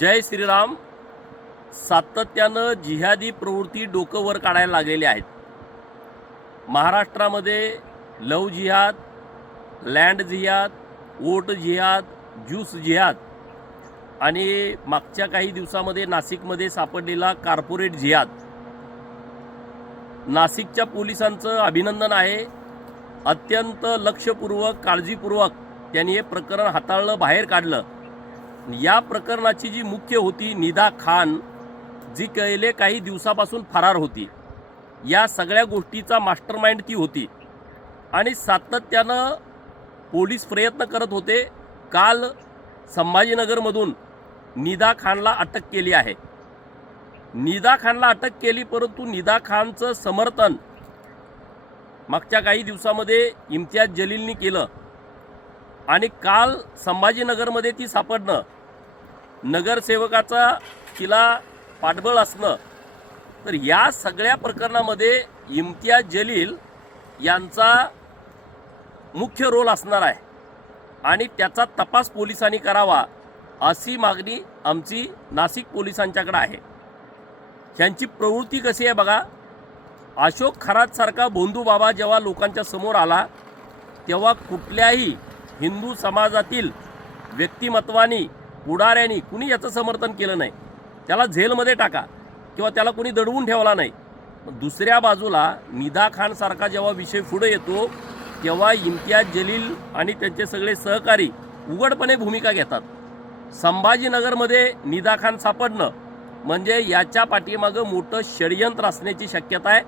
जय श्रीराम। सातत्यानं जिहादी प्रवृत्ती डोकं वर काढायला लागलेली आहेत। महाराष्ट्रामध्ये लव जिहाद, लँड जिहाद, वोट जिहाद, ज्यूस जिहाद आणि मागच्या काही दिवसामध्ये नाशिकमध्ये सापडलेला कॉर्पोरेट जिहाद। नाशिकच्या पोलिसांचं अभिनंदन आहे। अत्यंत लक्षपूर्वक काळजीपूर्वक त्यांनी हे प्रकरण हाताळलं, बाहेर काढलं। या प्रकरणाची जी मुख्य होती निदा खान, जी गेले काही दिवसापासून फरार होती, या सगळ्या गोष्टीचा मास्टरमाइंड ती होती आणि सातत्यानं पोलीस प्रयत्न करत होते। काल संभाजीनगरमधून निदा खानला अटक केली आहे। निदा खानला अटक केली, परंतु निदा खानचं समर्थन मागच्या काही दिवसामध्ये इम्तियाज जलीलनी केलं आणि काल संभाजीनगरमध्ये ती सापडणं, नगरसेवकाचा तिला पाठबळ असणं, तर या सगळ्या प्रकरणामध्ये इम्तियाज जलील यांचा मुख्य रोल असणार आहे आणि त्याचा तपास पोलिसांनी करावा अशी मागणी आमची नाशिक पोलिसांच्याकडे आहे। त्यांची प्रवृत्ती कशी आहे बघा। अशोक खरातसारखा भोंदू बाबा जेव्हा लोकांच्या समोर आला, तेव्हा कुठल्याही हिंदू समाजातील व्यक्तिमत्वानी, पुढाऱ्यांनी कुणी याचं समर्थन केलं नाही। त्याला जेलमध्ये टाका किंवा त्याला कुणी दडवून ठेवला नाही। दुसऱ्या बाजूला निदा खानसारखा जेव्हा विषय पुढे येतो, तेव्हा इम्तियाज जलील आणि त्यांचे सगळे सहकारी उघडपणे भूमिका घेतात। संभाजीनगरमध्ये निदा खान सापडणं म्हणजे याच्या पाठीमागं मोठं षडयंत्र असण्याची शक्यता आहे।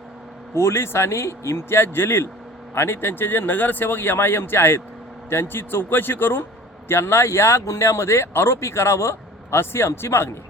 पोलिसांनी इम्तियाज जलील आणि त्यांचे जे नगरसेवक MIMचे आहेत त्यांची चौकशी करून त्यांना या गुन्ह्यामध्ये आरोपी करावं अशी आमची मागणी।